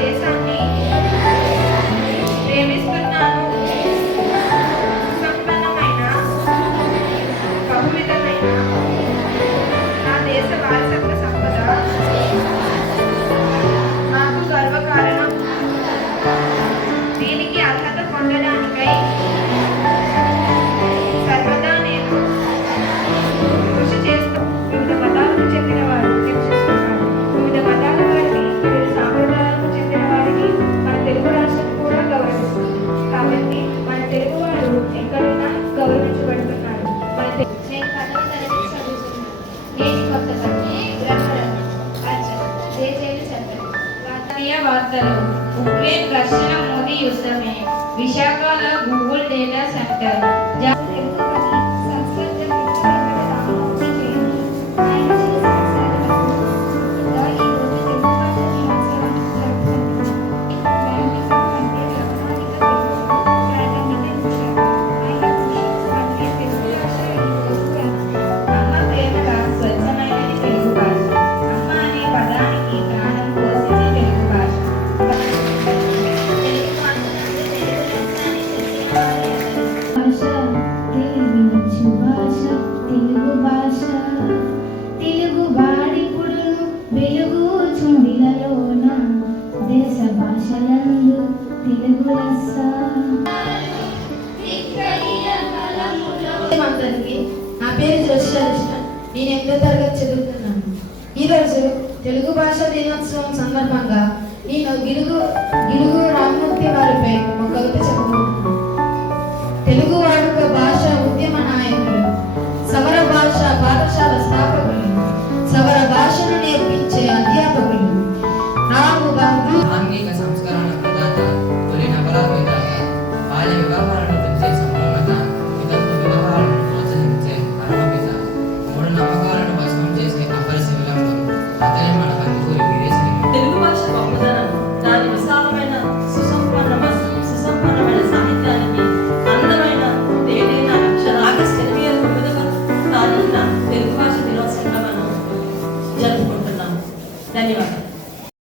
దేశాన్ని ప్రేమిస్తున్నాను. సంపన్నమైన బహువిధమైన నా దేశ వారసత్వ సంపద. నాకు గర్వకారణం. దీనికి అర్హత పొందడానికై परिसर में विशाखा भूगोल डेटा सेंटर భాషలందు తెలుగు లెస్స నా పేరు జోషాలిష్ణ నేను ఎనిమిదో తరగతి చదువుతున్నాను ఈరోజు తెలుగు భాష దినోత్సవం సందర్భంగా నేను గిలుగు గిలుగు రామమూర్తి వారిపై ఒక కవిత చదువుతున్నాను తెలుగు వాడుక భాష años.